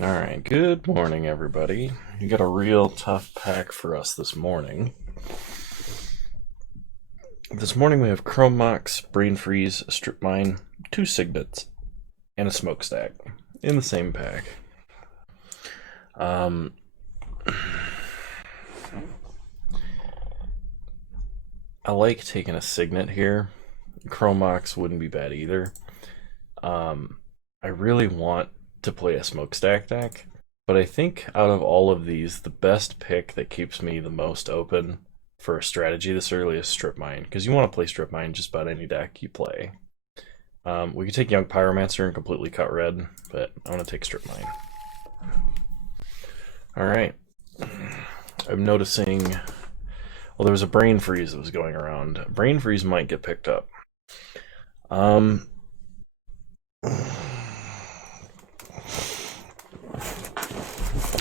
Alright, good morning, everybody. You got a real tough pack for us this morning. This morning we have Chrome Mox, Brain Freeze, Strip Mine, 2 Signets, and a Smokestack in the same pack. I like taking a Signet here. Chrome Mox wouldn't be bad either. I really want to play a Smokestack deck, but I think out of all of these, the best pick that keeps me the most open for a strategy this early is Strip Mine, because you want to play Strip Mine just about any deck you play. We could take Young Pyromancer and completely cut red, but I want to take Strip Mine. Alright. I'm noticing... Well, there was a Brain Freeze that was going around. Brain Freeze might get picked up.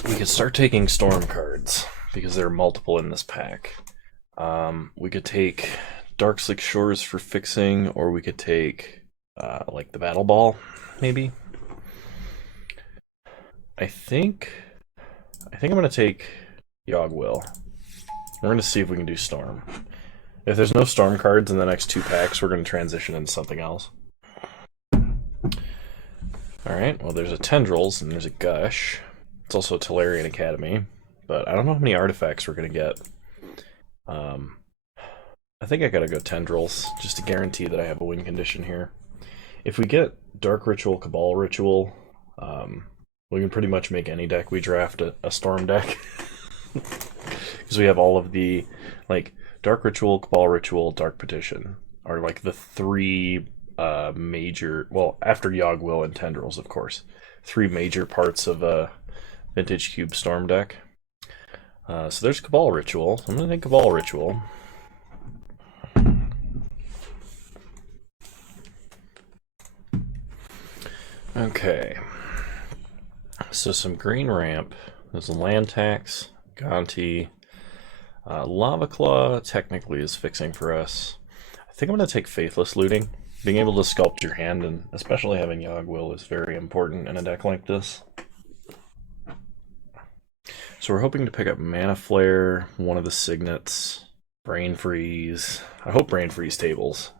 We could start taking Storm cards, because there are multiple in this pack. We could take Darkslick Shores for fixing, or we could take like the Battle Ball, maybe. I think I'm gonna take Yogg-Will. We're gonna see if we can do Storm. If there's no Storm cards in the next 2 packs, we're gonna transition into something else. Alright, well there's a Tendrils and there's a Gush. It's also a Tolarian Academy, but I don't know how many artifacts we're gonna get. I think I gotta go Tendrils, just to guarantee that I have a win condition here. If we get Dark Ritual, Cabal Ritual, we can pretty much make any deck we draft a Storm deck. Because we have all of the, like, Dark Ritual, Cabal Ritual, Dark Petition are like the 3 major, well, after Yogg-Will and Tendrils, of course, 3 major parts of a Vintage Cube Storm deck. So there's Cabal Ritual. I'm going to think Cabal Ritual. Okay. So some green ramp. There's a land tax, Gonti. Lava Claw technically is fixing for us. I think I'm going to take Faithless Looting. Being able to sculpt your hand, and especially having Yogg-Will, is very important in a deck like this. So we're hoping to pick up Mana Flare, one of the Signets, Brain Freeze. I hope Brain Freeze tables.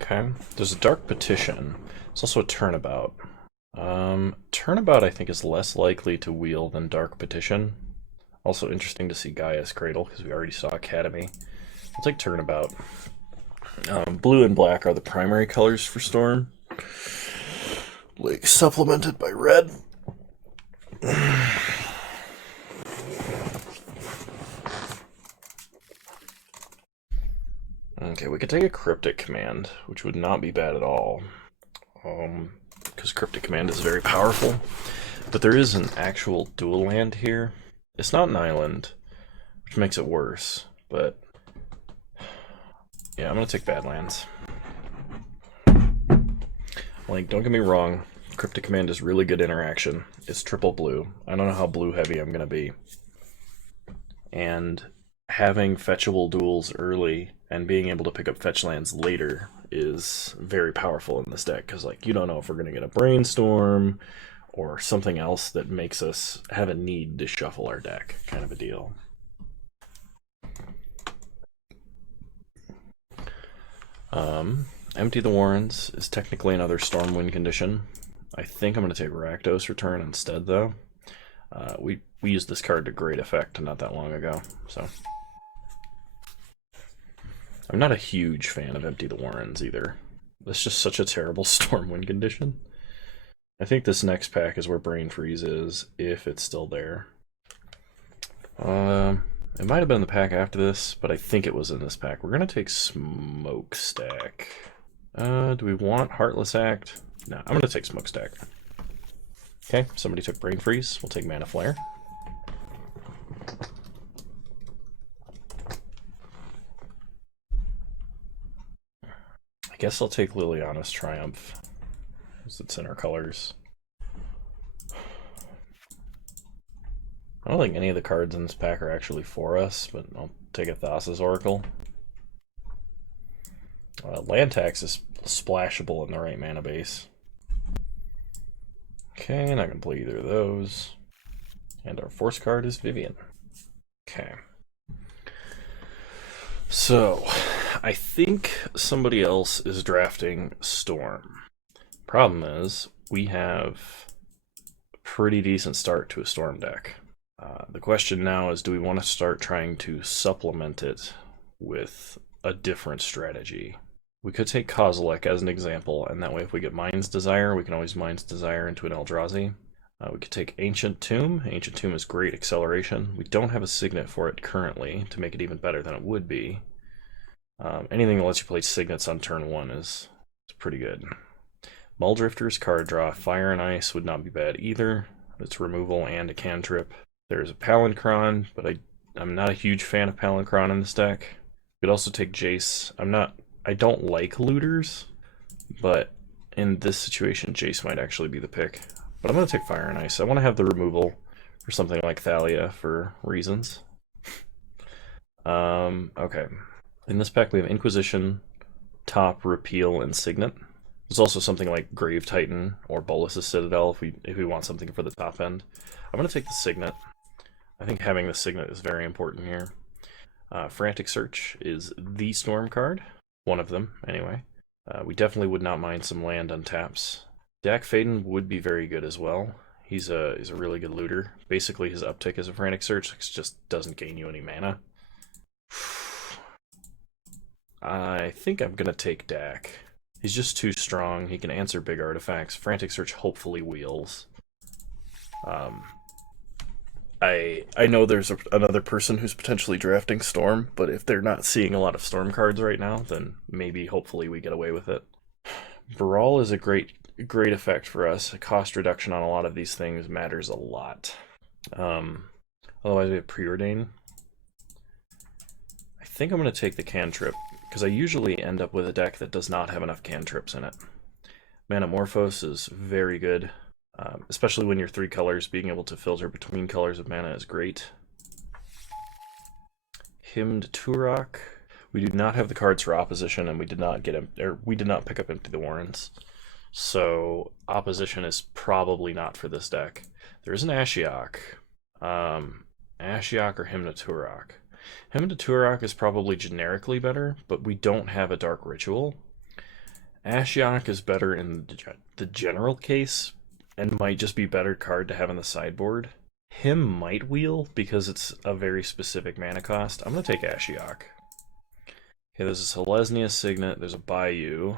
Okay, there's a Dark Petition. It's also a Turnabout. Turnabout I think is less likely to wheel than Dark Petition. Also interesting to see Gaia's Cradle, because we already saw Academy. I'll take Turnabout. Blue and black are the primary colors for Storm. Like, supplemented by red. Okay, we could take a Cryptic Command, which would not be bad at all. Because Cryptic Command is very powerful. But there is an actual dual land here. It's not an island, which makes it worse, but yeah, I'm gonna take Badlands. Like, don't get me wrong, Cryptic Command is really good interaction. It's triple blue. I don't know how blue heavy I'm gonna be. And having fetchable duels early and being able to pick up fetch lands later is very powerful in this deck, because like, you don't know if we're gonna get a Brainstorm or something else that makes us have a need to shuffle our deck, kind of a deal. Empty the Warrens is technically another Storm win condition. I think I'm going to take Rakdos Return instead, though. We used this card to great effect not that long ago, so... I'm not a huge fan of Empty the Warrens, either. It's just such a terrible Storm win condition. I think this next pack is where Brain Freeze is, if it's still there. It might have been the pack after this, but I think it was in this pack. We're going to take Smokestack. Do we want Heartless Act? No, I'm going to take Smokestack. Okay, somebody took Brain Freeze. We'll take Mana Flare. I guess I'll take Liliana's Triumph, because it's in our colors. I don't think any of the cards in this pack are actually for us, but I'll take a Thassa's Oracle. Land tax is splashable in the right mana base. Okay, not gonna play either of those. And our force card is Vivian. Okay. So, I think somebody else is drafting Storm. Problem is, we have a pretty decent start to a Storm deck. The question now is, do we want to start trying to supplement it with a different strategy? We could take Kozilek as an example, and that way if we get Mind's Desire, we can always Mind's Desire into an Eldrazi. We could take Ancient Tomb. Ancient Tomb is great acceleration. We don't have a Signet for it currently to make it even better than it would be. Anything that lets you play Signets on turn 1 is pretty good. Muldrifter's card draw. Fire and Ice would not be bad either. It's removal and a cantrip. There's a Palinchron, but I'm not a huge fan of Palinchron in this deck. We could also take Jace. I don't like looters, but in this situation, Jace might actually be the pick. But I'm going to take Fire and Ice. I want to have the removal for something like Thalia for reasons. Okay. In this pack, we have Inquisition, Top, Repeal, and Signet. There's also something like Grave Titan or Bolas's Citadel if we want something for the top end. I'm going to take the Signet. I think having the Signet is very important here. Frantic Search is the Storm card. One of them, anyway. We definitely would not mind some land untaps. Dak Faden would be very good as well. He's a really good looter. Basically, his uptick as a Frantic Search just doesn't gain you any mana. I think I'm going to take Dak. He's just too strong. He can answer big artifacts. Frantic Search hopefully wheels. I know there's another person who's potentially drafting Storm, but if they're not seeing a lot of Storm cards right now, then maybe, hopefully, we get away with it. Baral is a great effect for us. A cost reduction on a lot of these things matters a lot. Otherwise, we have Preordain. I think I'm going to take the cantrip, because I usually end up with a deck that does not have enough cantrips in it. Manamorphose is very good. Especially when you're 3 colors, being able to filter between colors of mana is great. Hymned Turok. We do not have the cards for opposition, and we did not pick up Empty the Warrens. So opposition is probably not for this deck. There is an Ashiok. Ashiok or Hymn to Turok. Hymn to Turok is probably generically better, but we don't have a Dark Ritual. Ashiok is better in the general case, and might just be a better card to have on the sideboard. Him might wheel, because it's a very specific mana cost. I'm going to take Ashiok. Okay, there's a Selesnya Signet, there's a Bayou.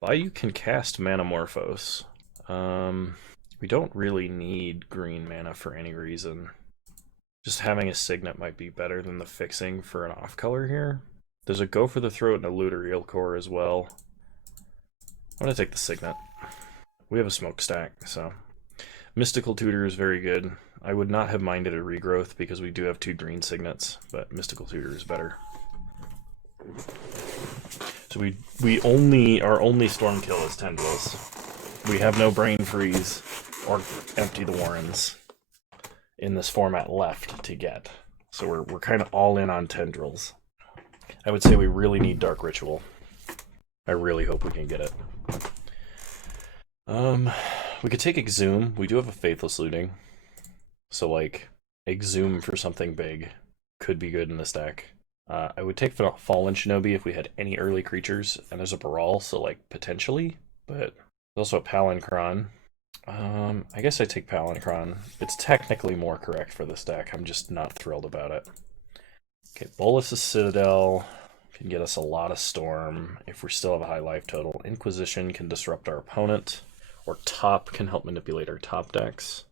Bayou can cast Manamorphose. We don't really need green mana for any reason. Just having a Signet might be better than the fixing for an off-color here. There's a Go for the Throat and a Looter Core as well. I'm going to take the Signet. We have a Smokestack, so... Mystical Tutor is very good. I would not have minded a Regrowth because we do have 2 green Signets, but Mystical Tutor is better. So our only Storm kill is Tendrils. We have no Brain Freeze or Empty the Warrens in this format left to get. So we're kind of all in on Tendrils. I would say we really need Dark Ritual. I really hope we can get it. We could take Exhume. We do have a Faithless Looting. So, like, Exhume for something big could be good in this deck. I would take Fallen Shinobi if we had any early creatures, and there's a Baral, so, like, potentially. But there's also a Palinchron. I guess I take Palinchron. It's technically more correct for this deck. I'm just not thrilled about it. Okay, Bolas's Citadel can get us a lot of Storm if we still have a high life total. Inquisition can disrupt our opponent. Or Top can help manipulate our top decks.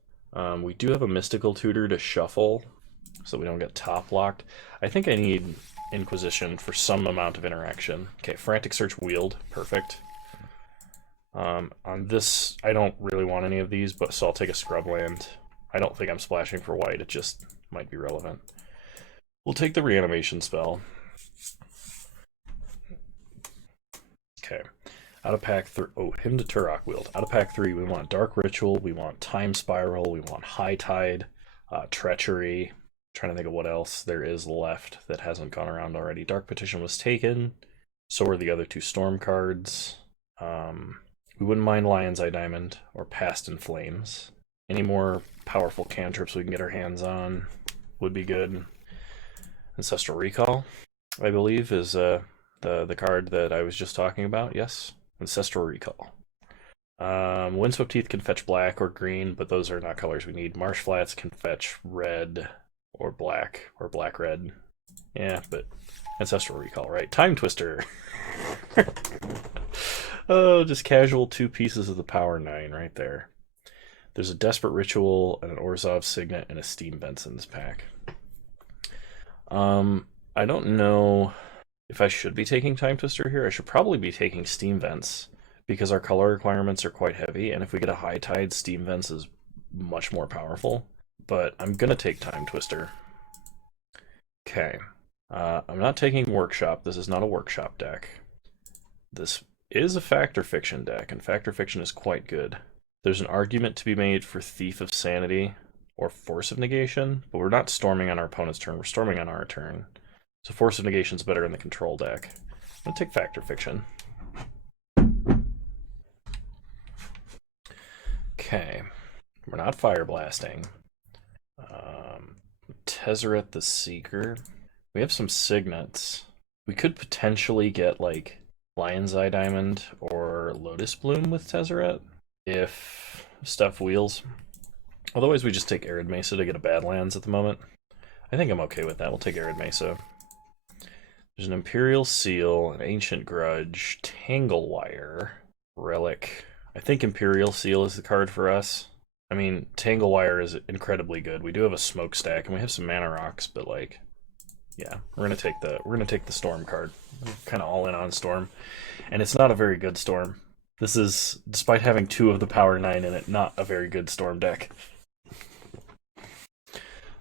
We do have a Mystical Tutor to shuffle, so we don't get top locked. I think I need Inquisition for some amount of interaction. Okay, Frantic Search wheeled. Perfect. On this, I don't really want any of these, but so I'll take a Scrubland. I don't think I'm splashing for white. It just might be relevant. We'll take the Reanimation spell. Okay. Out of pack 3, Hymn to Turok wheeled. Out of pack 3, we want Dark Ritual, we want Time Spiral, we want High Tide, Treachery. I'm trying to think of what else there is left that hasn't gone around already. Dark Petition was taken. So are the other two storm cards. We wouldn't mind Lion's Eye Diamond or Past in Flames. Any more powerful cantrips we can get our hands on would be good. Ancestral Recall, I believe, is the card that I was just talking about. Yes, Ancestral Recall. Windswept Teeth can fetch black or green, but those are not colors we need. Marsh Flats can fetch red or black red. Yeah, but Ancestral Recall, right? Time Twister. Oh, just casual 2 pieces of the Power 9 right there. There's a Desperate Ritual, and an Orzhov Signet, and a Steam Vents in this pack. I don't know if I should be taking Time Twister here. I should probably be taking Steam Vents, because our color requirements are quite heavy, and if we get a High Tide, Steam Vents is much more powerful. But I'm gonna take Time Twister. Okay. I'm not taking Workshop. This is not a Workshop deck. This is a Fact or Fiction deck, and Fact or Fiction is quite good. There's an argument to be made for Thief of Sanity or Force of Negation, but we're not storming on our opponent's turn, we're storming on our turn. So Force of Negation is better in the control deck. I'm going to take Fact or Fiction. Okay, we're not Fire Blasting. Tezzeret the Seeker. We have some Signets. We could potentially get like Lion's Eye Diamond or Lotus Bloom with Tezzeret if stuff wheels. Otherwise, we just take Arid Mesa to get a Badlands at the moment. I think I'm okay with that. We'll take Arid Mesa. There's an Imperial Seal, an Ancient Grudge, Tanglewire, Relic. I think Imperial Seal is the card for us. I mean, Tanglewire is incredibly good. We do have a Smokestack, and we have some Mana Rocks, but like, yeah, we're gonna take the Storm card. We're kind of all in on Storm, and it's not a very good Storm. This is, despite having 2 of the Power 9 in it, not a very good Storm deck.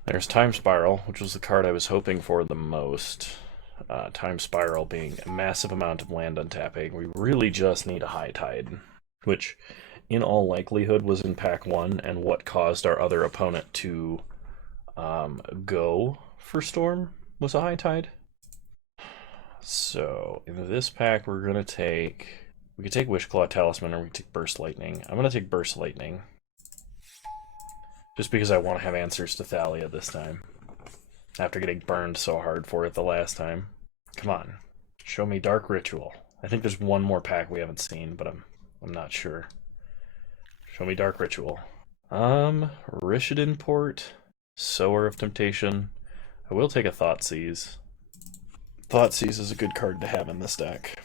There's Time Spiral, which was the card I was hoping for the most. Time Spiral being a massive amount of land untapping. We really just need a High Tide, which in all likelihood was in pack 1 and what caused our other opponent to go for Storm was a High Tide. So in this pack we're going to take... We could take Wishclaw Talisman or we could take Burst Lightning. I'm going to take Burst Lightning. Just because I want to have answers to Thalia this time. After getting burned so hard for it the last time. Come on. Show me Dark Ritual. I think there's one more pack we haven't seen, but I'm not sure. Show me Dark Ritual. Rishadan Port. Sower of Temptation. I will take a Thoughtseize. Thoughtseize is a good card to have in this deck.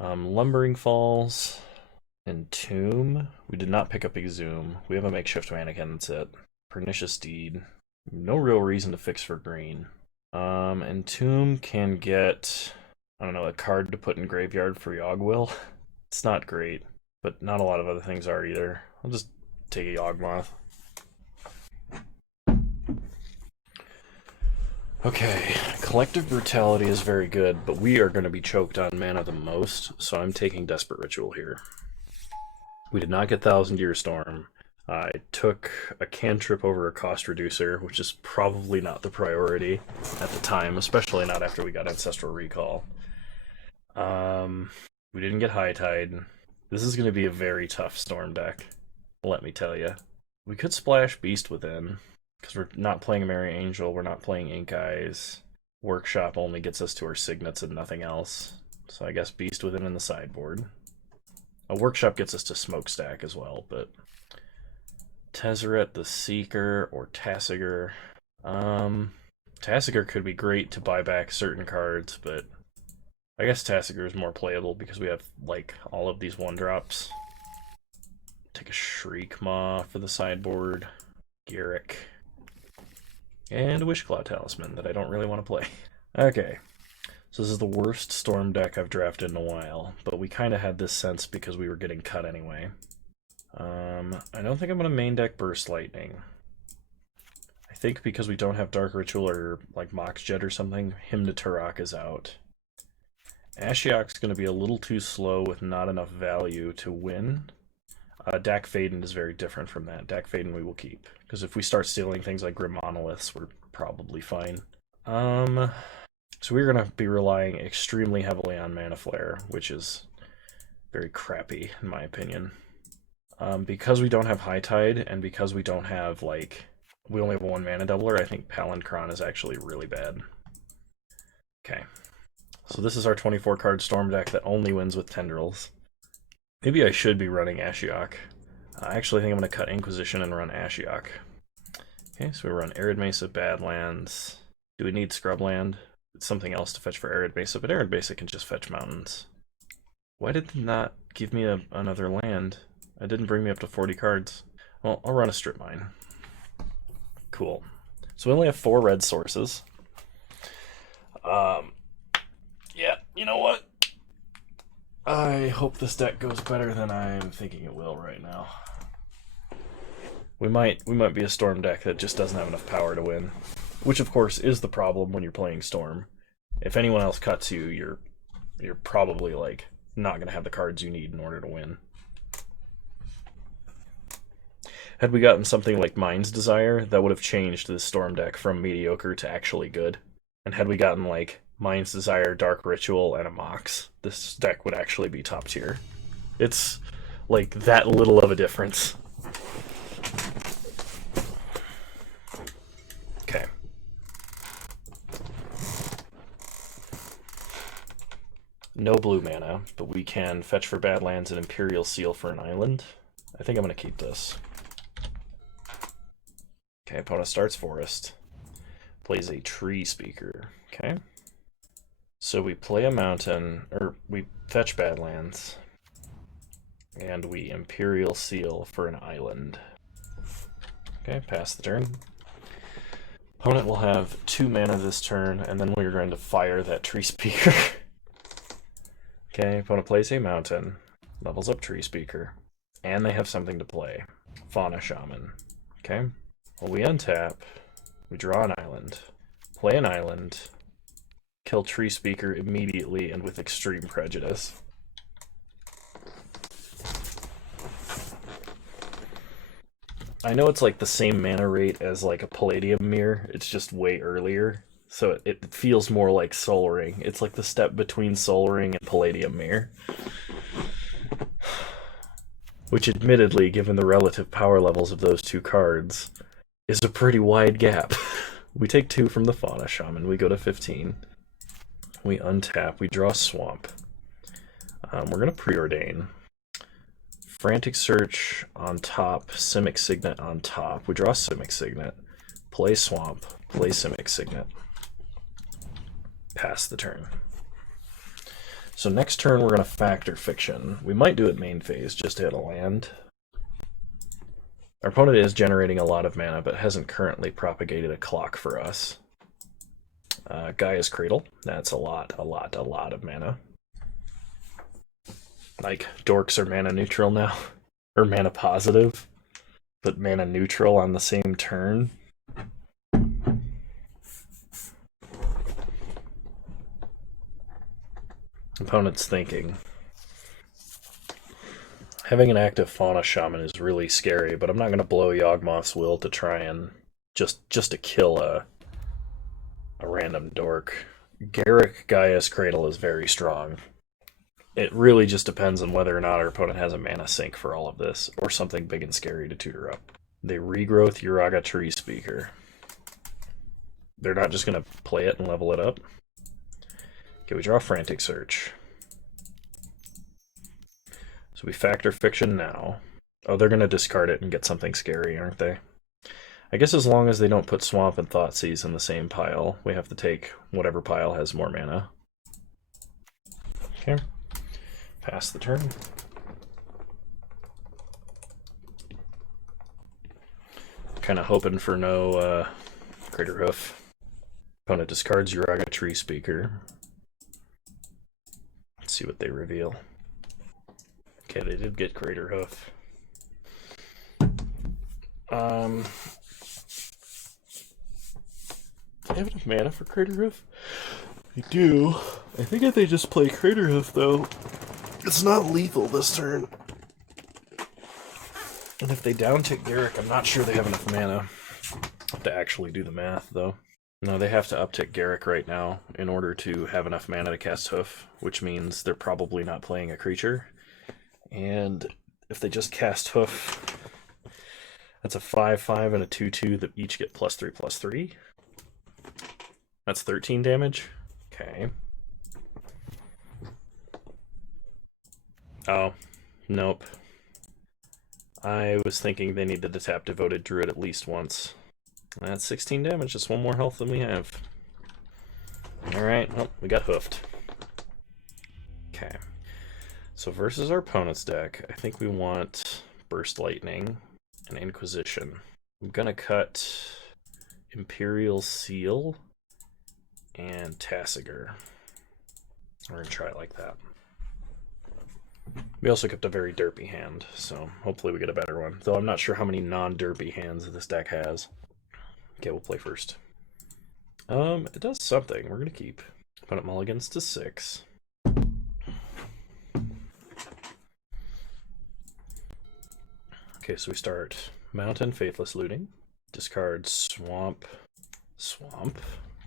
Lumbering Falls. Entomb. We did not pick up Exhume. We have a makeshift mannequin, that's it. Pernicious Deed. No real reason to fix for green. Entomb can get, I don't know, a card to put in graveyard for Yawgwill. It's not great, but not a lot of other things are either. I'll just take a Yawgmoth. Okay, Collective Brutality is very good, but we are going to be choked on mana the most, so I'm taking Desperate Ritual here. We did not get Thousand Year Storm. I took a cantrip over a cost reducer, which is probably not the priority at the time, especially not after we got Ancestral Recall. We didn't get High Tide. This is going to be a very tough Storm deck, let me tell you. We could splash Beast Within, because we're not playing a Merry Angel, we're not playing Ink Eyes. Workshop only gets us to our Signets and nothing else. So I guess Beast Within in the sideboard. A Workshop gets us to Smokestack as well, but... Tezzeret the Seeker or Tasigur. Tasigur could be great to buy back certain cards, but I guess Tasigur is more playable because we have like all of these 1-drops. Take a Shriekmaw for the sideboard. Garruk. And a Wishclaw Talisman that I don't really want to play. Okay. So this is the worst Storm deck I've drafted in a while, but we kind of had this sense because we were getting cut anyway. I don't think I'm going to main deck Burst Lightning. I think because we don't have Dark Ritual or like Mox Jet or something, Hymn to Turok is out. Ashiok's going to be a little too slow with not enough value to win. Dak Faden is very different from that. Dak Faden we will keep, because if we start stealing things like Grim Monoliths, we're probably fine. So we're going to be relying extremely heavily on Mana Flare, which is very crappy, in my opinion. Because we don't have High Tide, and because we don't have, like, we only have one mana doubler, I think Palancron is actually really bad. Okay. So this is our 24-card Storm deck that only wins with Tendrils. Maybe I should be running Ashiok. I actually think I'm going to cut Inquisition and run Ashiok. Okay, so we run Arid Mesa, Badlands. Do we need Scrubland? It's something else to fetch for Arid Mesa, but Arid Mesa can just fetch mountains. Why did it not give me another land? It didn't bring me up to 40 cards. Well, I'll run a Strip Mine. Cool. So we only have 4 red sources. Yeah, you know what? I hope this deck goes better than I'm thinking it will right now. We might be a Storm deck that just doesn't have enough power to win, which of course is the problem when you're playing Storm. If anyone else cuts you, you're probably like not gonna have the cards you need in order to win. Had we gotten something like Mind's Desire, that would have changed this Storm deck from mediocre to actually good. And had we gotten like Mind's Desire, Dark Ritual, and a Mox, this deck would actually be top tier. It's like that little of a difference. Okay. No blue mana, but we can fetch for Badlands and Imperial Seal for an island. I think I'm going to keep this. Okay, opponent starts Forest. Plays a Tree Speaker. Okay. So we play a mountain, or we fetch Badlands, and we Imperial Seal for an island. Okay, pass the turn. Opponent will have 2 mana this turn, and then we're going to fire that Tree Speaker. Okay, opponent plays a mountain, levels up Tree Speaker, and they have something to play. Fauna Shaman. Okay, well, we untap, we draw an island, play an island, kill Tree Speaker immediately and with extreme prejudice. I know it's like the same mana rate as like a Palladium Mirror, it's just way earlier, so it feels more like Sol Ring. It's like the step between Sol Ring and Palladium Mirror. Which admittedly, given the relative power levels of those 2 cards, is a pretty wide gap. We take 2 from the Fauna Shaman, we go to 15. We untap, we draw Swamp. We're going to Preordain. Frantic Search on top, Simic Signet on top. We draw Simic Signet, play Swamp, play Simic Signet. Pass the turn. So next turn we're going to Factor Fiction. We might do it main phase just to hit a land. Our opponent is generating a lot of mana, but hasn't currently propagated a clock for us. Gaia's Cradle, that's a lot of mana. Like, dorks are mana neutral now, or mana positive, but mana neutral on the same turn. Opponent's thinking. Having an active Fauna Shaman is really scary, but I'm not going to blow Yawgmoth's Will to try and just to kill a random dork. Garruk Gaia's Cradle is very strong. It really just depends on whether or not our opponent has a mana sink for all of this, or something big and scary to tutor up. They regrowth Uraga Tree Speaker. They're not just going to play it and level it up. Okay, we draw Frantic Search. So we Factor Fiction now. Oh, they're going to discard it and get something scary, aren't they? I guess as long as they don't put Swamp and Thoughtseize in the same pile, we have to take whatever pile has more mana. Okay. Pass the turn. Kind of hoping for no Craterhoof. Opponent discards Uraga Tree Speaker. Let's see what they reveal. Okay, they did get Craterhoof. Do they have enough mana for Craterhoof? They do. I think if they just play Craterhoof, though, it's not lethal this turn. And if they downtick Garruk, I'm not sure they have enough mana to actually do the math, though. No, they have to uptick Garruk right now in order to have enough mana to cast Hoof, which means they're probably not playing a creature. And if they just cast Hoof, that's a 5/5 and a 2/2 that each get +3/+3. That's 13 damage. Okay. Oh, nope. I was thinking they needed to tap Devoted Druid at least once. That's 16 damage, just one more health than we have. Alright, well, we got hoofed. Okay. So versus our opponent's deck, I think we want Burst Lightning and Inquisition. I'm gonna cut Imperial Seal and Tasigur. We're gonna try it like that. We also kept a very derpy hand, so hopefully we get a better one. Though I'm not sure how many non-derpy hands this deck has. Okay, we'll play first. It does something. We're gonna keep. Opponent mulligans to 6. Okay, so we start Mountain, Faithless Looting. Discard Swamp. Swamp.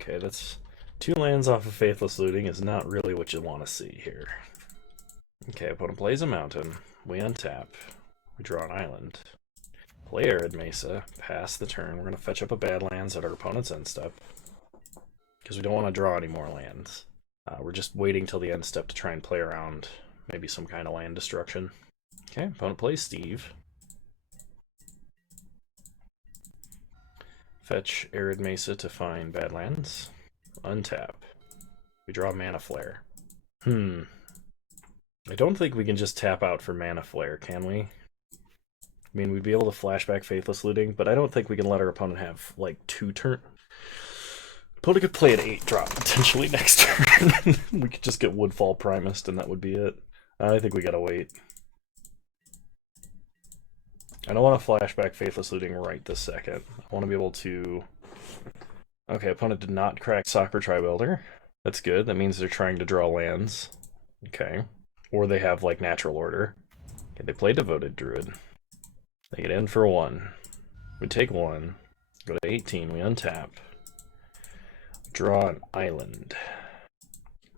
Okay, that's 2 lands off of Faithless Looting is not really what you want to see here. Okay, opponent plays a mountain. We untap. We draw an island. Play Arid Mesa. Pass the turn. We're going to fetch up a Badlands at our opponent's end step. Because we don't want to draw any more lands. We're just waiting till the end step to try and play around maybe some kind of land destruction. Okay, opponent plays Steve. Fetch Arid Mesa to find Badlands. Untap. We draw Mana Flare. I don't think we can just tap out for Mana Flare, can we? I mean, we'd be able to flashback Faithless Looting, but I don't think we can let our opponent have, like, 2 turns. Opponent could play an 8-drop potentially next turn. We could just get Woodfall Primist, and that would be it. I think we gotta wait. I don't want to flashback Faithless Looting right this second. I want to be able to... Okay, opponent did not crack Soccer Tri-Builder. That's good. That means they're trying to draw lands. Okay. Or they have, like, Natural Order. Okay, they play Devoted Druid. They get in for 1. We take 1. Go to 18. We untap. Draw an island.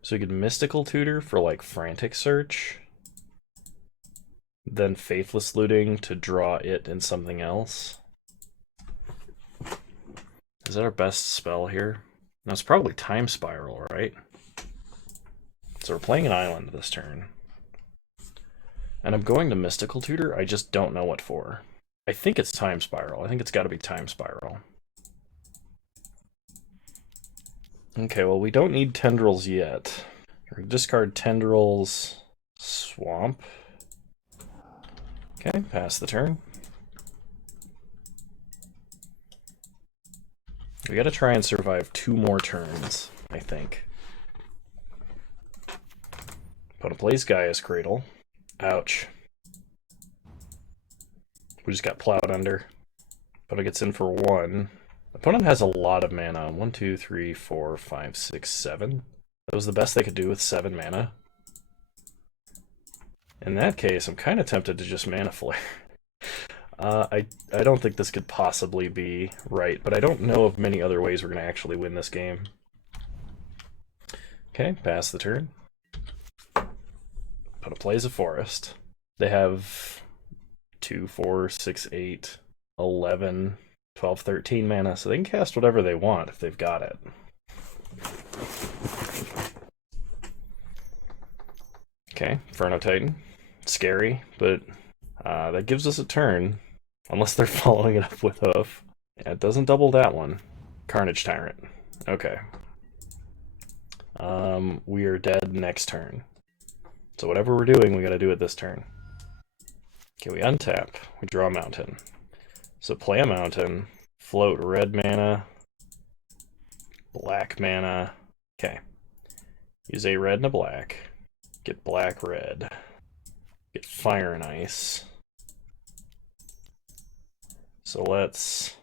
So we could Mystical Tutor for, like, Frantic Search. Then Faithless Looting to draw it in something else. Is that our best spell here? No, it's probably Time Spiral, right? So we're playing an island this turn. And I'm going to Mystical Tutor, I just don't know what for. I think it's Time Spiral. I think it's got to be Time Spiral. Okay, well, we don't need Tendrils yet. We're going to discard Tendrils, Swamp. Okay, pass the turn. We gotta try and survive 2 more turns, I think. Opponent plays Gaia's Cradle. Ouch. We just got plowed under. Opponent gets in for 1. Opponent has a lot of mana. 1, 2, 3, 4, 5, 6, 7. That was the best they could do with 7 mana. In that case, I'm kind of tempted to just Mana Flare. I don't think this could possibly be right, but I don't know of many other ways we're going to actually win this game. Okay, pass the turn. Opponent plays a forest. They have 2, 4, 6, 8, 11, 12, 13 mana, so they can cast whatever they want if they've got it. Okay, Inferno Titan. Scary, but that gives us a turn, unless they're following it up with Hoof. Yeah, it doesn't double that one. Carnage Tyrant. Okay. We are dead next turn. So whatever we're doing, we gotta do it this turn. Okay, we untap. We draw a mountain. So play a mountain, float red mana, black mana. Okay. Use a red and a black. Get black, red. Get fire and ice. So let's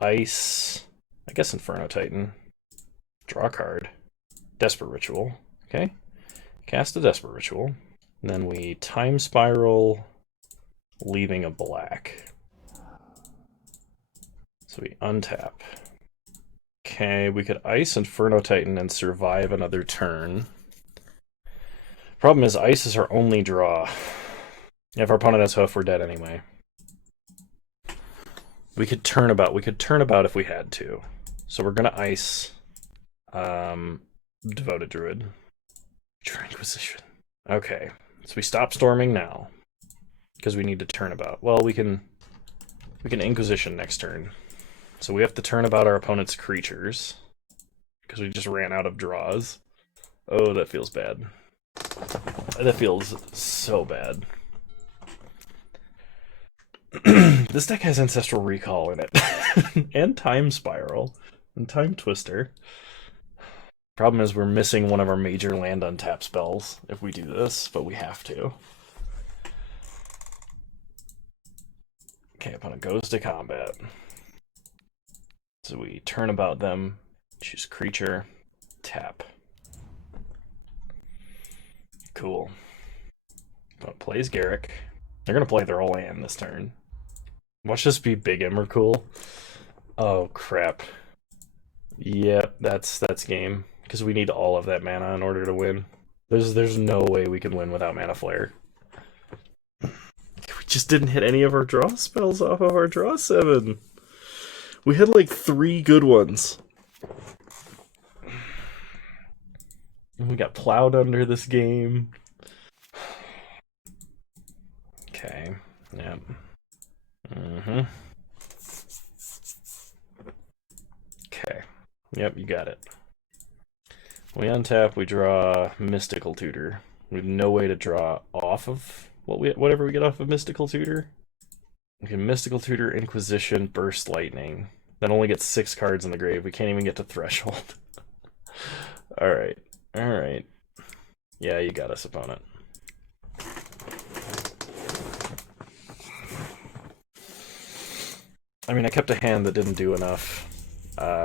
ice, I guess Inferno Titan. Draw a card. Desperate Ritual. Okay. Cast a Desperate Ritual. And then we Time Spiral, leaving a black. So we untap. Okay, we could ice Inferno Titan and survive another turn. Problem is, ice is our only draw. If our opponent has hoof, we're dead anyway. We could turn about. We could turn about if we had to. So we're gonna ice Devoted Druid. Inquisition. Okay, so we stop storming now because we need to turn about. Well, we can Inquisition next turn. So we have to turn about our opponent's creatures because we just ran out of draws. Oh, that feels bad. That feels so bad. This deck has Ancestral Recall in it. And Time Spiral. And Time Twister. Problem is we're missing one of our major land untap spells if we do this, but we have to. Okay, opponent goes to combat. So we turn about them, choose creature, tap. Cool. Opponent plays Garruk. They're gonna play their whole land this turn. Watch this be Big Emrakul. Oh crap. Yep, that's game. Because we need all of that mana in order to win. There's no way we can win without Mana Flare. We just didn't hit any of our draw spells off of our draw 7. We had like 3 good ones. And we got plowed under this game. Okay. Yep. Okay. Yep, you got it. We untap, we draw Mystical Tutor. We have no way to draw off of whatever we get off of Mystical Tutor. We can Mystical Tutor, Inquisition, Burst Lightning. That only gets 6 cards in the grave. We can't even get to Threshold. Alright. Alright. Yeah, you got us, opponent. I mean, I kept a hand that didn't do enough.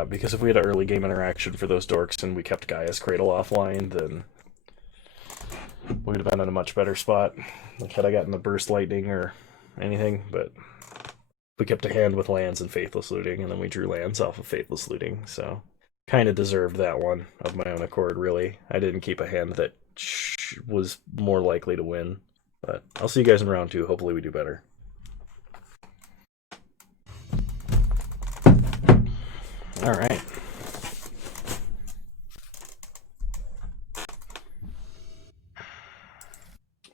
Because if we had an early game interaction for those dorks and we kept Gaia's Cradle offline, then we'd have been in a much better spot. Like, had I gotten the Burst Lightning or anything, but we kept a hand with lands and Faithless Looting, and then we drew lands off of Faithless Looting, so kind of deserved that one of my own accord, really. I didn't keep a hand that was more likely to win, but I'll see you guys in round 2. Hopefully we do better. Alright.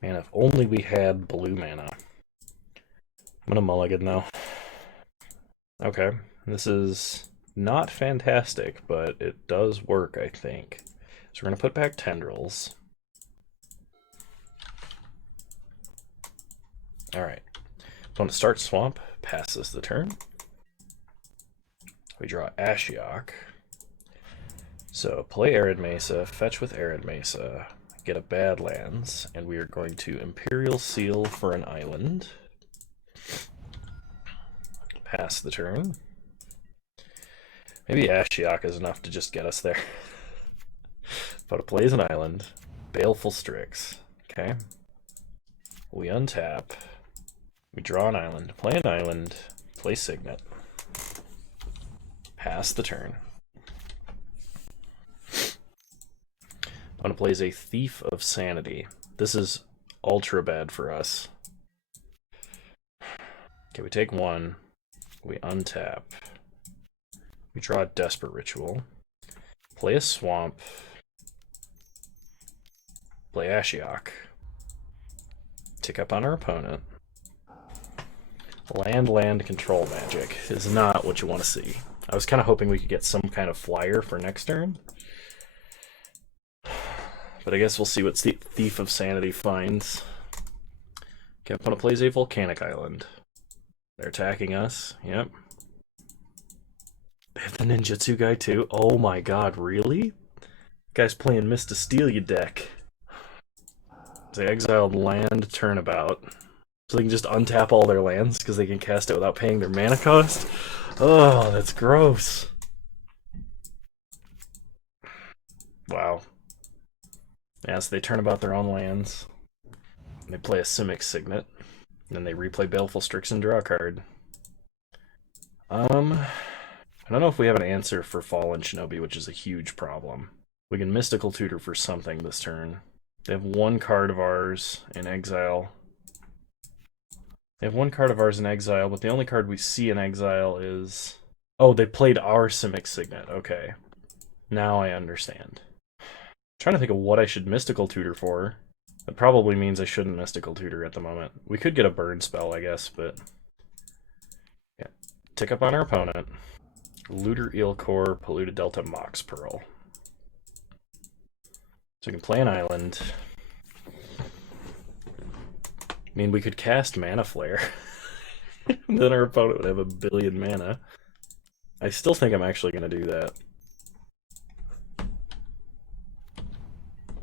Man, if only we had blue mana. I'm gonna mulligan now. Okay, this is not fantastic, but it does work, I think. So we're gonna put back Tendrils. Alright. Opponent starts Swamp, passes the turn. We draw Ashiok. So play Arid Mesa, fetch with Arid Mesa, get a Badlands, and we are going to Imperial Seal for an island. Pass the turn. Maybe Ashiok is enough to just get us there. But it plays an island. Baleful Strix. Okay. We untap. We draw an island. Play an island. Play Signet. Pass the turn. Opponent plays a Thief of Sanity. This is ultra bad for us. Okay, we take 1. We untap. We draw a Desperate Ritual. Play a Swamp. Play Ashiok. Tick up on our opponent. Land control magic is not what you want to see. I was kind of hoping we could get some kind of flyer for next turn. But I guess we'll see what Thief of Sanity finds. Okay, opponent plays a Volcanic Island. They're attacking us. Yep. They have the Ninjutsu guy too. Oh my god, really? Guy's playing Mystistelia deck. They exiled land turnabout. So they can just untap all their lands because they can cast it without paying their mana cost. Oh, that's gross. Wow. Yeah, so they turn about their own lands. They play a Simic Signet. And then they replay Baleful Strix and draw a card. I I don't know if we have an answer for Fallen Shinobi, which is a huge problem. We can Mystical Tutor for something this turn. They have one card of ours in exile. They have one card of ours in exile, but the only card we see in exile is... Oh, they played our Simic Signet. Okay. Now I understand. I'm trying to think of what I should Mystical Tutor for. That probably means I shouldn't Mystical Tutor at the moment. We could get a burn spell, I guess, but... Yeah. Tick up on our opponent. Looter Eelcore, Polluted Delta, Mox Pearl. So we can play an island. I mean, we could cast Mana Flare. Then our opponent would have a billion mana. I still think I'm actually going to do that.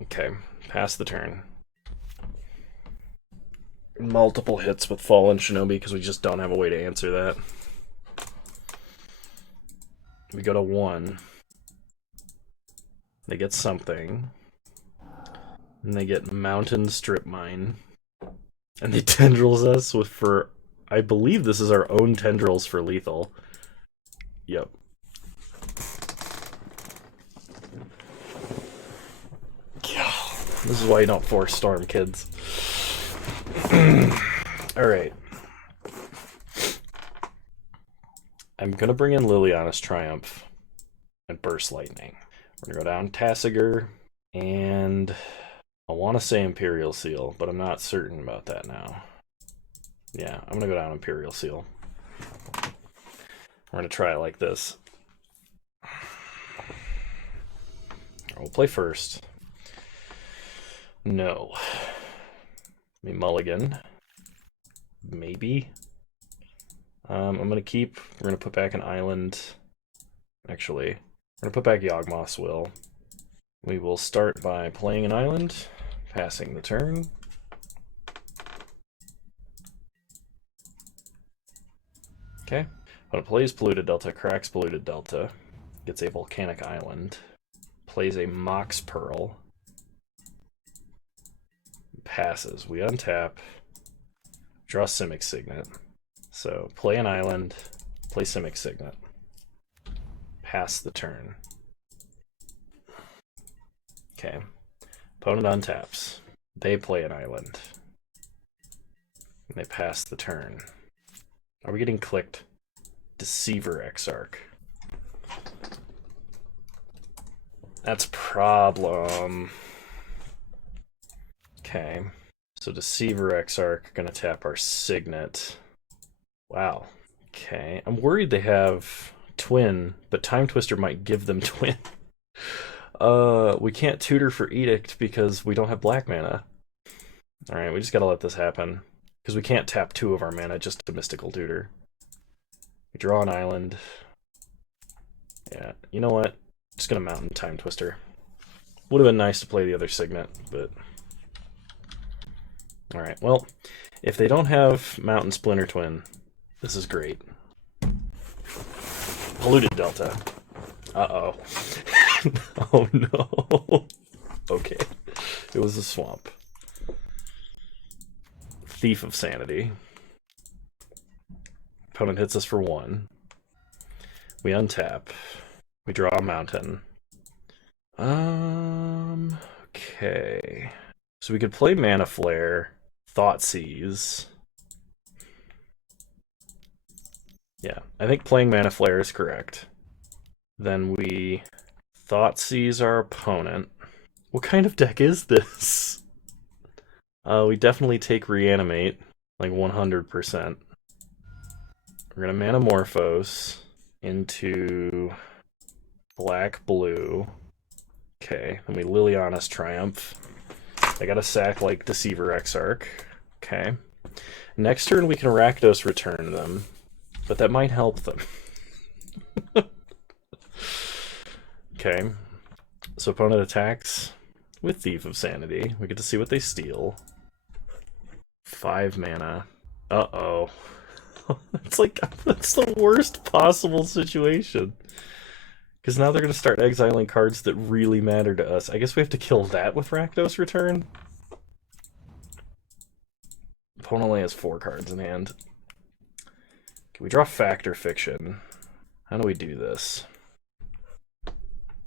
Okay, pass the turn. Multiple hits with Fallen Shinobi because we just don't have a way to answer that. We go to 1. They get something. And they get Mountain Strip Mine. And they Tendrils us with for... I believe this is our own Tendrils for lethal. Yep. This is why you don't force storm, kids. Alright. I'm gonna bring in Liliana's Triumph and Burst Lightning. We're gonna go down Tasigur, and I want to say Imperial Seal, but I'm not certain about that now. Yeah, I'm gonna go down Imperial Seal. We're gonna try it like this. We'll play first. No. Let me mulligan. Maybe. I'm gonna keep. We're gonna put back an island. Actually, we're gonna put back Yawgmoth's Will. We will start by playing an island, passing the turn. Okay. When it plays Polluted Delta, cracks Polluted Delta, gets a Volcanic Island, plays a Mox Pearl, passes. We untap, draw Simic Signet. So play an island, play Simic Signet, pass the turn. Okay. Opponent untaps. They play an island. And they pass the turn. Are we getting clicked? Deceiver Exarch. That's problem. Okay. So Deceiver Exarch gonna tap our Signet. Wow. Okay. I'm worried they have Twin, but Time Twister might give them Twin. We can't tutor for Edict because we don't have black mana. Alright, we just gotta let this happen. Because we can't tap 2 of our mana just to Mystical Tutor. We draw an island. Yeah, you know what? Just gonna Mountain Time Twister. Would have been nice to play the other Signet, but... Alright, well, if they don't have Mountain Splinter Twin, this is great. Polluted Delta. Uh-oh. Oh no. Okay. It was a swamp. Thief of Sanity. Opponent hits us for 1. We untap. We draw a mountain. Okay. So we could play Mana Flare, Thoughtseize. Yeah, I think playing Mana Flare is correct. Then we Thoughtseize our opponent. What kind of deck is this? We definitely take Reanimate, like 100%. We're gonna Manamorphose into black-blue. Okay, then we Liliana's Triumph. I gotta sack like Deceiver Exarch. Okay. Next turn we can Rakdos return them, but that might help them. Okay. So opponent attacks with Thief of Sanity. We get to see what they steal. 5 mana. Uh-oh. It's like, that's the worst possible situation. Because now they're going to start exiling cards that really matter to us. I guess we have to kill that with Rakdos Return? Opponent only has 4 cards in hand. Can we draw Fact or Fiction? How do we do this?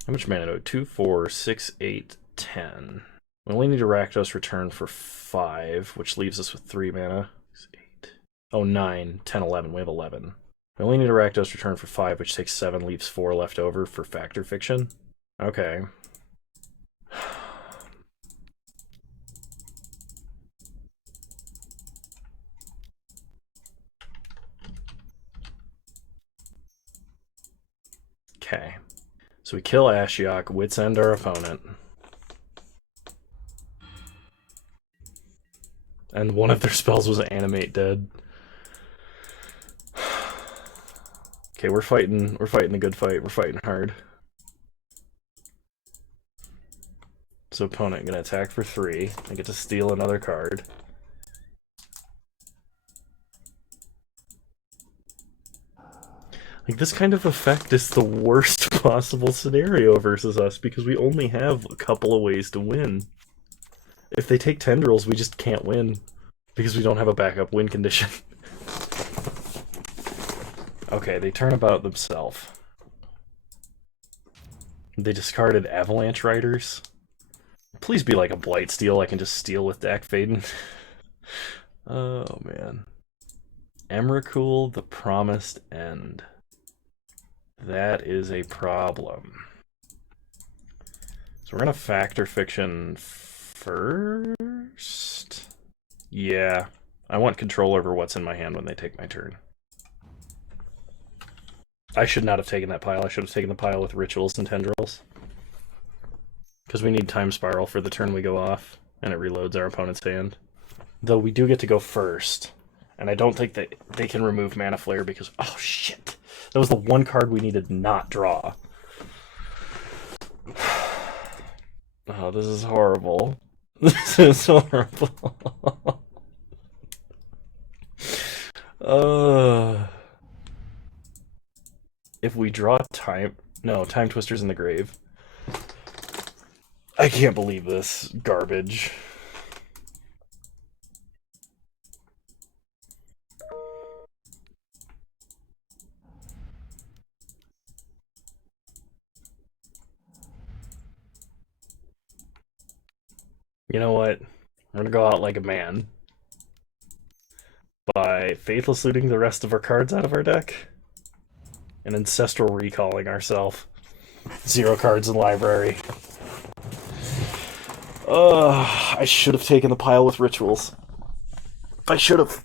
How much mana do we? 2, 4, 6, 8, 10. We only need a Rakdos return for 5, which leaves us with 3 mana. 6, 8. Oh, 9, 10, 11. We have 11. We only need a Rakdos return for 5, which takes 7, leaves 4 left over for Fact or Fiction. Okay. Okay. So we kill Ashiok, Wits End our opponent. And one of their spells was Animate Dead. Okay, we're fighting a good fight, we're fighting hard. So opponent gonna attack for 3. I get to steal another card. Like, this kind of effect is the worst possible scenario versus us because we only have a couple of ways to win. If they take Tendrils, we just can't win because we don't have a backup win condition. Okay, they turn about themselves. They discarded Avalanche Riders. Please be like a Blightsteel I can just steal with Dack Fayden. Oh, man. Emrakul, the Promised End. That is a problem. So we're gonna Fact or Fiction first? Yeah. I want control over what's in my hand when they take my turn. I should not have taken that pile. I should have taken the pile with Rituals and Tendrils. Because we need Time Spiral for the turn we go off, and it reloads our opponent's hand. Though we do get to go first. And I don't think that they can remove Mana Flare because... Oh, shit! That was the one card we needed to not draw. Oh, this is horrible. This is horrible. If we draw Time... No, Time Twister's in the grave. I can't believe this garbage. You know what? We're gonna go out like a man by Faithless Looting the rest of our cards out of our deck and Ancestral Recalling ourselves. 0 cards in library. I should have taken the pile with Rituals. I should have.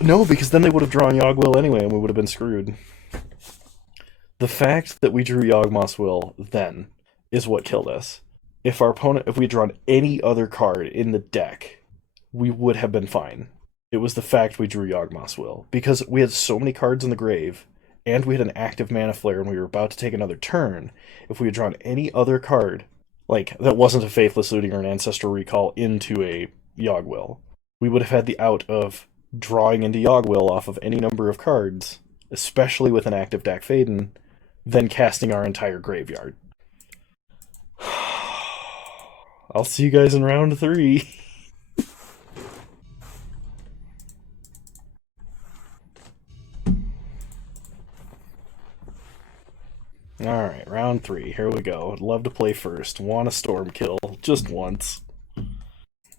No, because then they would have drawn Yawgwill anyway and we would have been screwed. The fact that we drew Yawgmoth's Will then is what killed us. If we had drawn any other card in the deck, we would have been fine. It was the fact we drew Yawgmoth's Will. Because we had so many cards in the grave, and we had an active Mana Flare, and we were about to take another turn. If we had drawn any other card, like, that wasn't a Faithless Looting or an Ancestral Recall into a Yawgwill, we would have had the out of drawing into Yawgwill off of any number of cards, especially with an active Dack Fayden, then casting our entire graveyard. I'll see you guys in round 3. Alright, round 3. Here we go. I'd love to play first. Want a Storm Kill. Just once.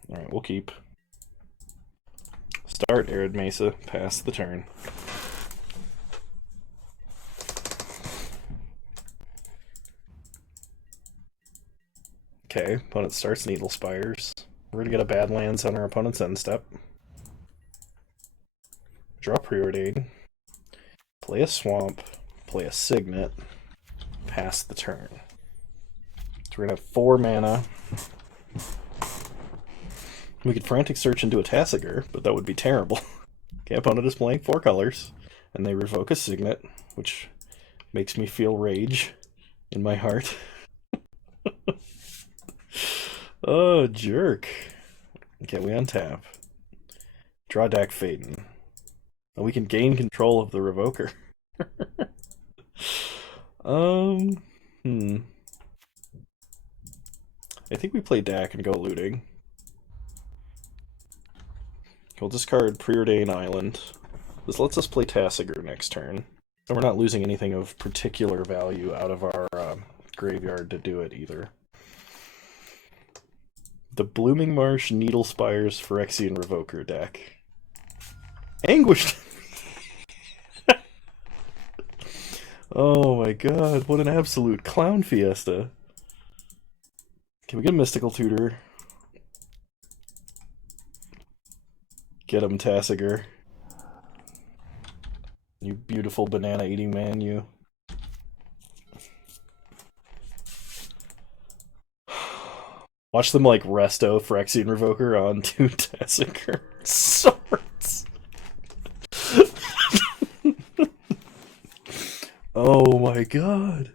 Alright, we'll keep. Start Arid Mesa. Pass the turn. Okay, opponent starts Needle Spires. We're gonna get a Badlands on our opponent's end step. Draw Preordain. Play a Swamp. Play a Signet. Pass the turn. So we're gonna have 4 mana. We could Frantic Search into a Tasigur, but that would be terrible. Okay, opponent is playing 4 colors, and they revoke a Signet, which makes me feel rage in my heart. Oh, jerk. Okay, we untap. Draw Dack Fayden. And we can gain control of the Revoker. I think we play Dack and go looting. We'll discard Preordain Island. This lets us play Tasigur next turn. And we're not losing anything of particular value out of our graveyard to do it either. The Blooming Marsh Needle Spires Phyrexian Revoker deck. Anguished! Oh my god, what an absolute clown fiesta. Can we get a Mystical Tutor? Get him, Tasigur. You beautiful banana-eating man, you. Watch them, like, resto Phyrexian Revoker onto Tasigur. Swords! Oh my god.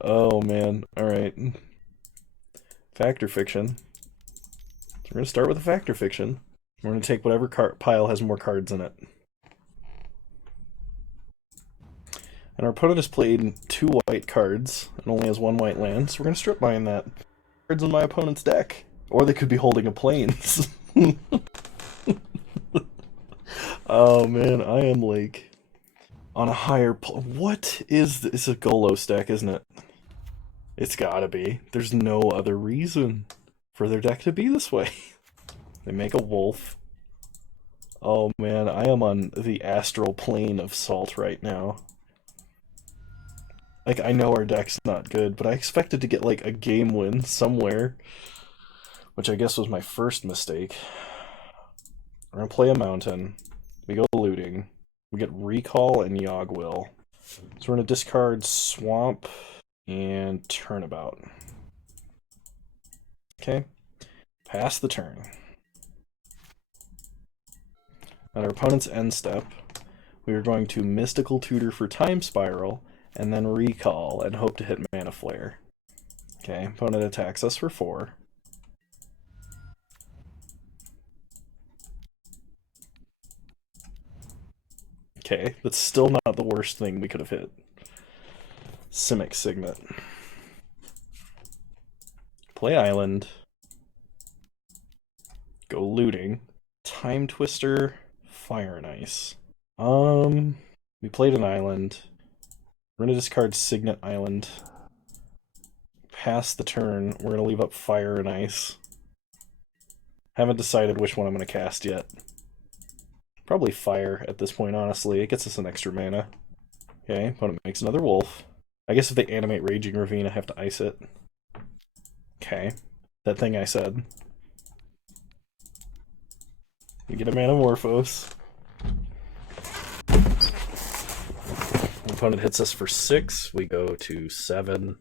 Oh man, alright. Factor Fiction. So we're gonna start with a Factor Fiction. We're gonna take whatever pile has more cards in it. And our opponent has played 2 white cards and only has 1 white land, so we're gonna strip mine that. Cards in my opponent's deck. Or they could be holding a Plains. Oh man, I am like on a higher what is this? It's a Golos deck, isn't it? It's gotta be. There's no other reason for their deck to be this way. They make a wolf. Oh man, I am on the astral plane of Salt right now. Like, I know our deck's not good, but I expected to get, like, a game win somewhere. Which I guess was my first mistake. We're gonna play a mountain. We go looting. We get Recall and Yogg-Will. So we're gonna discard Swamp and Turnabout. Okay. Pass the turn. On our opponent's end step, we are going to Mystical Tutor for Time Spiral, and then Recall, and hope to hit Mana Flare. Okay, opponent attacks us for 4. Okay, that's still not the worst thing we could have hit. Simic Signet. Play Island. Go looting. Time Twister, Fire and Ice. We played an island. We're gonna discard Signet Island. Pass the turn. We're gonna leave up Fire and Ice. Haven't decided which one I'm gonna cast yet. Probably Fire at this point, honestly. It gets us an extra mana. Okay, opponent makes another wolf. I guess if they animate Raging Ravine, I have to ice it. Okay. That thing I said. We get a Manamorphose. Opponent hits us for 6. We go to 7.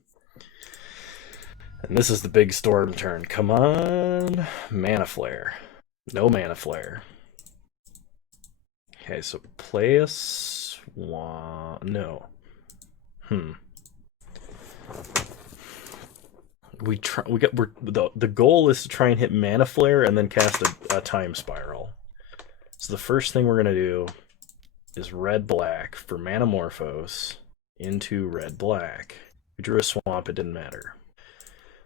And this is the big storm turn. Come on. Mana Flare. No Mana Flare. Okay, so play a Swan. No. The goal is to try and hit Mana Flare and then cast a Time Spiral. So the first thing we're gonna do is red-black for Manamorphose into red-black. We drew a swamp, it didn't matter.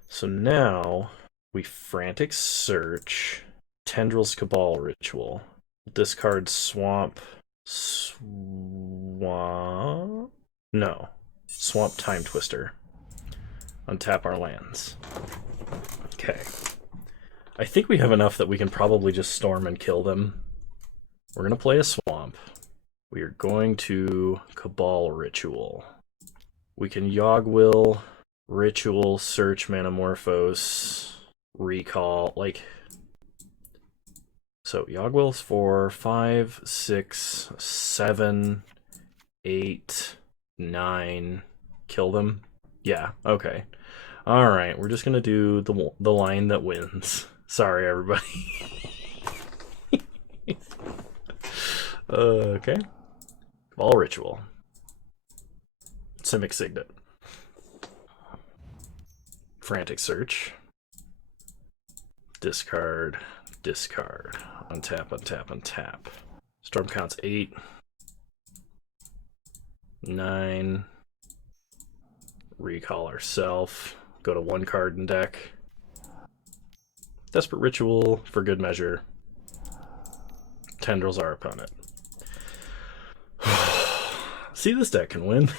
So now we Frantic Search, Tendrils Cabal Ritual, discard Swamp, Swamp Time Twister. Untap our lands. Okay. I think we have enough that we can probably just storm and kill them. We're going to play a swamp. We are going to Cabal Ritual. We can Yogg-Will, Ritual, Search, Manamorphose, Recall, like... So, Yogg-Will's 4, 5, 6, 7, 8, 9. Kill them? Yeah, okay. Alright, we're just gonna do the line that wins. Sorry, everybody. Okay. Cabal Ritual. Simic Signet. Frantic Search. Discard. Discard. Untap, untap, untap. Storm counts 8. 9. Recall ourself. Go to 1 card in deck. Desperate Ritual for good measure. Tendrils our opponent. See, this deck can win.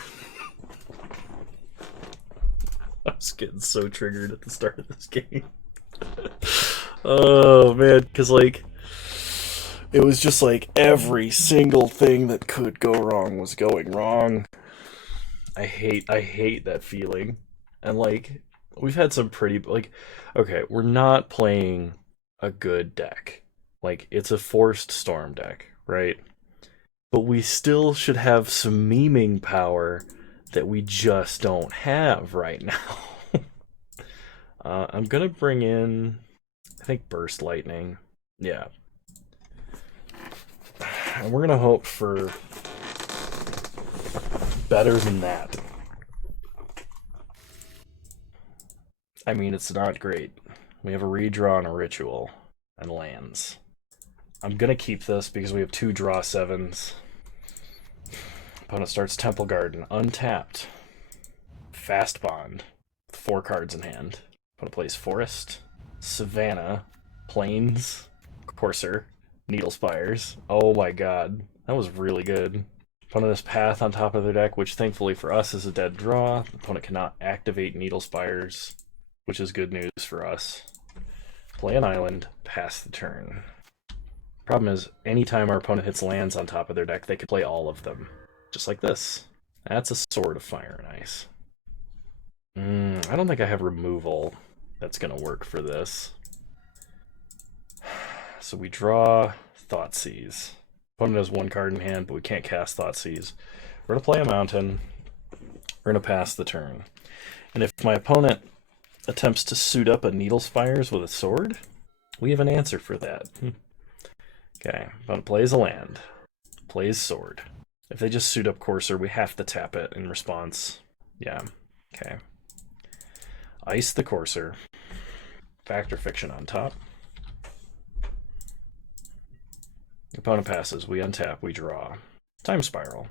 I was getting so triggered at the start of this game. Oh man, because like it was just like every single thing that could go wrong was going wrong. I hate that feeling. And like we've had some pretty like okay, we're not playing a good deck. Like it's a forced storm deck, right? But we still should have some memeing power that we just don't have right now. I'm gonna bring in, I think, Burst Lightning. Yeah. And we're gonna hope for better than that. I mean, it's not great. We have a redraw and a ritual and lands. I'm gonna keep this because we have 2 draw 7s. Opponent starts Temple Garden, untapped. Fast Bond, with 4 cards in hand. Opponent plays Forest, Savannah, Plains, Courser, Needle Spires. Oh my god, that was really good. Opponent has Path on top of their deck, which thankfully for us is a dead draw. Opponent cannot activate Needle Spires, which is good news for us. Play an island, pass the turn. Problem is, anytime our opponent hits lands on top of their deck, they could play all of them. Just like this. That's a Sword of Fire and Ice. I don't think I have removal that's going to work for this. So we draw Thoughtseize. Opponent has 1 card in hand, but we can't cast Thoughtseize. We're going to play a mountain. We're going to pass the turn. And if my opponent attempts to suit up a Needle Spires with a sword, we have an answer for that. Okay, opponent plays a land. Plays sword. If they just suit up Courser, we have to tap it in response. Yeah, okay. Ice the Courser. Factor Fiction on top. Opponent passes, we untap, we draw. Time Spiral.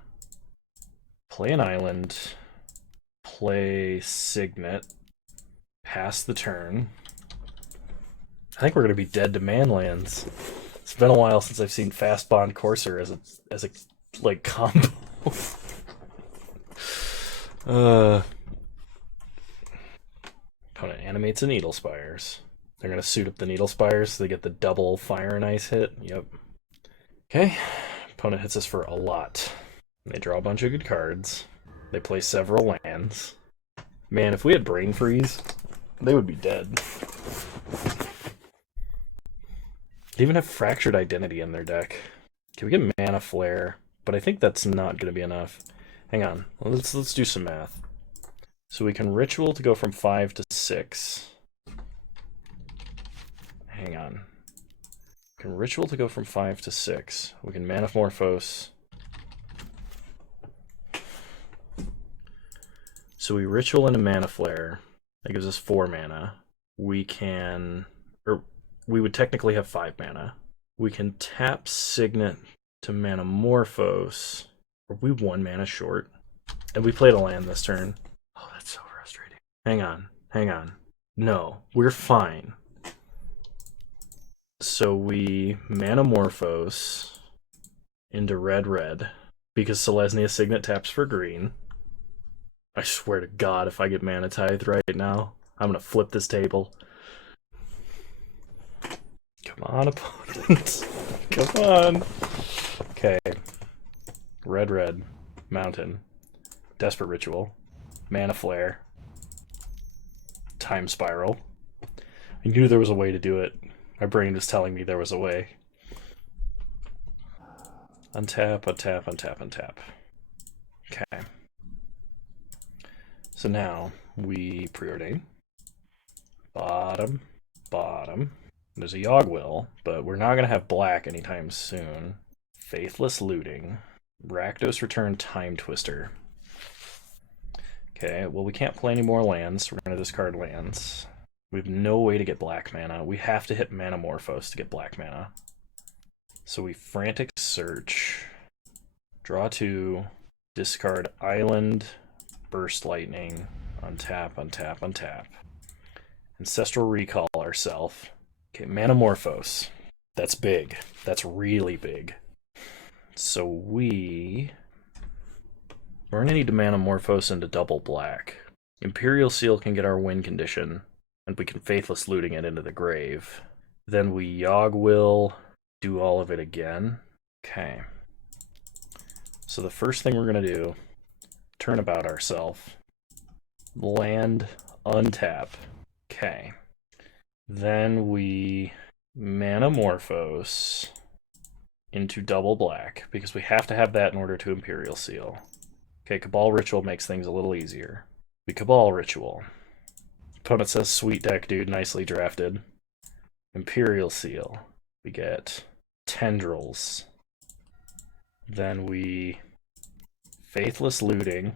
Play an island. Play Signet. Pass the turn. I think we're going to be dead to man lands. It's been a while since I've seen Fast Bond Courser as a like combo. Opponent animates a Needle Spires. They're going to suit up the Needle Spires so they get the double Fire and Ice hit. Yep. Okay. Opponent hits us for a lot. They draw a bunch of good cards. They play several lands. Man, if we had Brain Freeze, they would be dead. They even have Fractured Identity in their deck. Can we get Mana Flare? But I think that's not going to be enough. Hang on. Let's do some math. So we can Ritual to go from 5 to 6. Hang on. We can Ritual to go from 5 to 6. We can Manamorphose. So we Ritual into Mana Flare. That gives us 4 mana. We can... or we would technically have 5 mana. We can tap Signet to Manamorphose. Are we 1 mana short? And we played a land this turn. Oh, that's so frustrating. Hang on. No, we're fine. So we Manamorphose into red, because Selesnya Signet taps for green. I swear to God, if I get Mana Tithe right now, I'm gonna flip this table. Come on, opponent. Come on. Okay. Red. Mountain. Desperate Ritual. Mana Flare. Time Spiral. I knew there was a way to do it. My brain was telling me there was a way. Untap. Okay. So now we preordain. Bottom. There's a Yogg-Will, but we're not going to have black anytime soon. Faithless Looting. Rakdos Return Time Twister. Okay, well we can't play any more lands. We're going to discard lands. We have no way to get black mana. We have to hit Manamorphose to get black mana. So we Frantic Search. Draw 2. Discard Island. Burst Lightning. Untap. Ancestral Recall ourselves. Okay, Manamorphose. That's big. That's really big. So we We're going to need to Manamorphose into double black. Imperial Seal can get our win condition, and we can Faithless Looting it into the grave. Then we Yogg will do all of it again. Okay. So the first thing we're going to do, Turnabout ourselves. Land, untap. Okay. Then we Manamorphose into double black, because we have to have that in order to Imperial Seal. Okay, Cabal Ritual makes things a little easier. We Cabal Ritual. Opponent says, sweet deck, dude, nicely drafted. Imperial Seal. We get Tendrils. Then we Faithless Looting,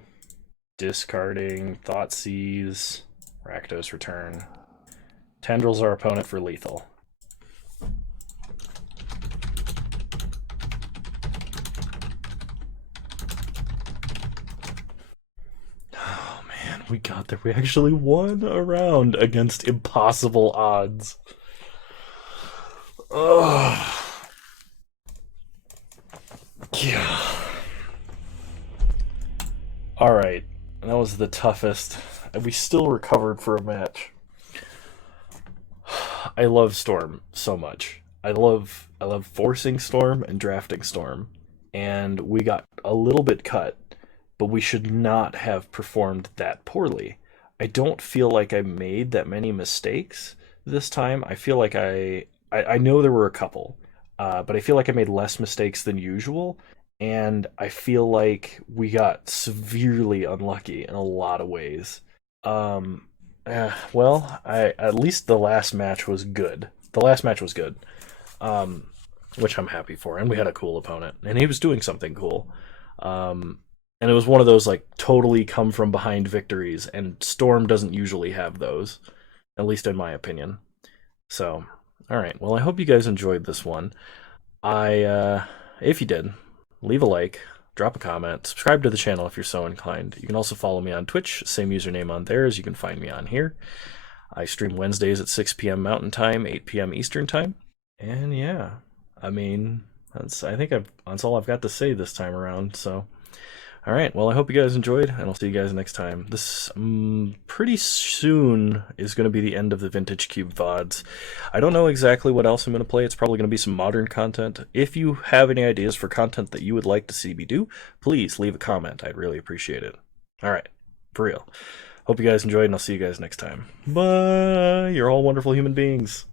discarding Thoughtseize, Rakdos Return. Tendrils our opponent for lethal. Oh man, we got there. We actually won a round against impossible odds. Oh. Yeah. Alright, that was the toughest, and we still recovered for a match. I love Storm so much. I love forcing Storm and drafting Storm, and we got a little bit cut, but we should not have performed that poorly. I don't feel like I made that many mistakes this time. I feel like I know there were a couple, but I feel like I made less mistakes than usual, and I feel like we got severely unlucky in a lot of ways. Well, at least the last match was good. The last match was good, which I'm happy for, and we had a cool opponent, and he was doing something cool. And it was one of those like totally come from behind victories, and Storm doesn't usually have those, at least in my opinion. So, all right. Well, I hope you guys enjoyed this one. If you did, leave a like, drop a comment, subscribe to the channel if you're so inclined. You can also follow me on Twitch, same username on there as you can find me on here. I stream Wednesdays at 6 p.m. Mountain Time, 8 p.m. Eastern Time. And yeah, I mean, that's all I've got to say this time around. So, all right. Well, I hope you guys enjoyed, and I'll see you guys next time. This pretty soon is going to be the end of the Vintage Cube VODs. I don't know exactly what else I'm going to play. It's probably going to be some modern content. If you have any ideas for content that you would like to see me do, please leave a comment. I'd really appreciate it. All right. For real. Hope you guys enjoyed, and I'll see you guys next time. Bye. You're all wonderful human beings.